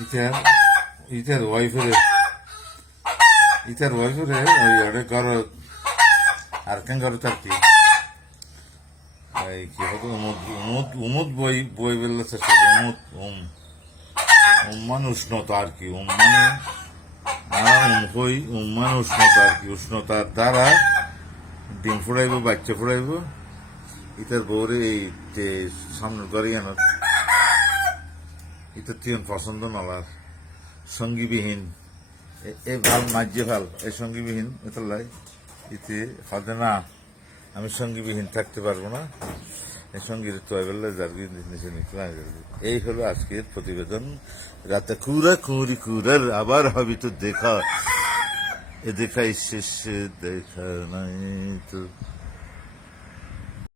ইতার ইতার ওয়াইফের ওই অনেক ঘর আর কেন ঘর থাকি এই কি হতো উমুদ বই বই বললে উমুদ মানে উষ্ণতা আর কি মানে মানে উষ্ণতা আর কি উষ্ণতার দ্বারা ডিম ফুড়াইব বাচ্চা ফুড়াইব ইতার বউরে এই যে সামনের ঘরে আনার ইতার তিন পছন্দ নলার সঙ্গীবিহীন এ ভাল মাঝে ভাল এই সঙ্গীবিহীন এটার লাই ইতে হবে না আমি সঙ্গীবিহীন থাকতে পারবো না এই সঙ্গীর তোয়াবেলা জার্গি এই হলো আজকের প্রতিবেদন রাতে কুড়ার আবার হবি তো দেখা এ দেখাই শেষ দেখা নাই তো